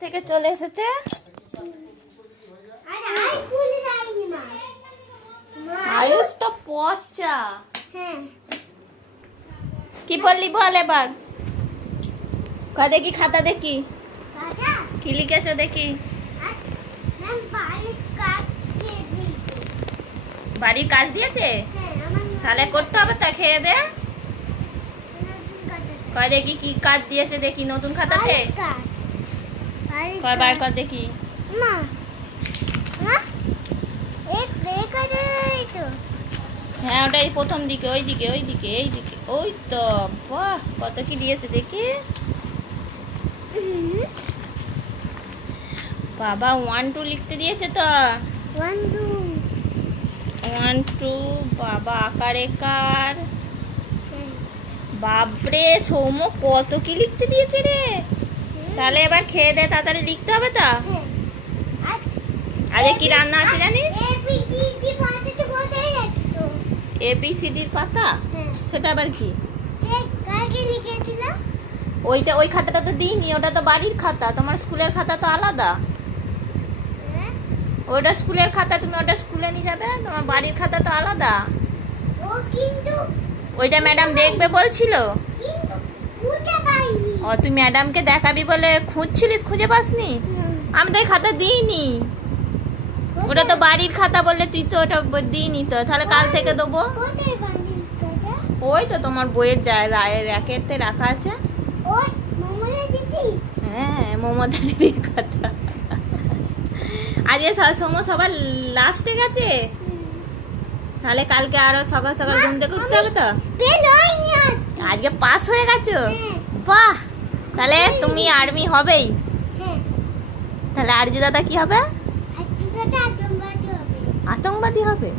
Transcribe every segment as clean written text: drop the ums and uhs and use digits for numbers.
থেকে চলে এসেছে। আয়ুষ তো পচা। কি বললি বল এবার। দেখি খাতা দেখি কি লিখেছো দেখি। বাড়ির কাজ দিয়েছে, তাহলে করতে হবে তা। খেয়ে দে। কয় দেখি কি কাজ দিয়েছে দেখি নতুন খাতাতে। কয়বার কর দেখি। হ্যাঁ ওটাই প্রথম দিকে, ওইদিকে ওইদিকে এইদিকে। ওই তো বাহ, কত কি দিয়েছে দেখি। বাবা 1 2 লিখতে দিয়েছে তো। 1 2 বাবা আকার একার। বাপরে সৌম্য কত কি লিখতে দিয়েছে রে। তাহলে এবার খেয়ে দে, তাড়াতাড়ি লিখতে হবে তো। আরে কি রান্না আছে জানিস? ABCDর পাতা। সেটা আবার কি? ওইটা ওই খাতাটা তো দিইনি, ওটা তো বাড়ির খাতা। তোমার স্কুলের খাতা তো আলাদা। ওটা স্কুলের খাতা, তুমি ওটা স্কুলে নিয়ে যাবে। তোমার বাড়ির খাতা তো আলাদা। ওইটা ম্যাডাম দেখবে বলছিল। ও তুই ম্যাডামকে দেখাবি বলে খুঁজছিলিস, খুঁজে পাসনি? আমি তো এই খাতা দিইনি। ওটা তো বাড়ির খাতা বললে তুই তো ওটা দিইনি তো। তাহলে কাল থেকে দেবো। ওই তো তোমার বইয়ের র্যাকেটে রাখা আছে। হ্যাঁ মমতা দিদির কথা। আজকে সবার লাস্টে গেছে। তাহলে কালকে আরো সকাল সকাল ঘুম থেকে উঠতে হবে তো। আজকে পাস হয়ে গেছো, বাহ। তাহলে তুমি আর্মি হবেই। তাহলে আরজু দাদা কি হবে? আতঙ্কবাদী হবে।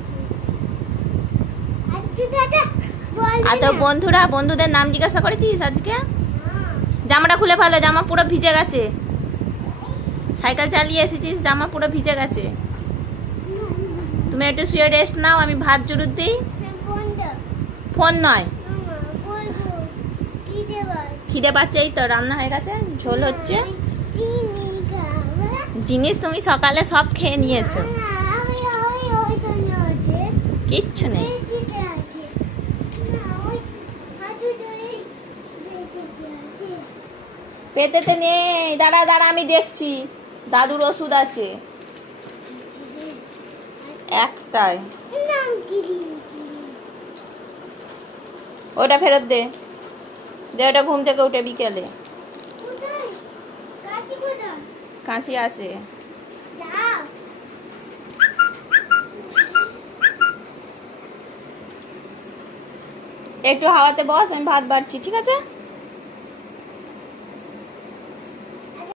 তো বন্ধুরা, বন্ধুদের নাম জিজ্ঞাসা করেছিস আজকে? জামাটা খুলে ফেলো, জামা পুরো ভিজে গেছে। সাইকেল চালিয়ে এসেছিস, জামা পুরো ভিজে গেছে। তুমি একটু শুয়ে রেস্ট নাও, আমি ভাত জুড়ে দিই। ফোন নয়, খিদে পাচ্ছে। এই তো রান্না হয়ে গেছে, ঝোল হচ্ছে। জিনিস তুমি সকালে সব খেয়ে নিয়েছো, কিচ্ছু নেই। পেটেতে নেই। দাঁড়া দাঁড়া, আমি দেখছি। দাদুর ওষুধ আছে একটাই। ওটা ফেরত দে। ওটা ঘুম থেকে উঠে বিকেলে। কাঁচি আছে। একটু হাওয়াতে বস, আমি ভাত বাড়ছি, ঠিক আছে?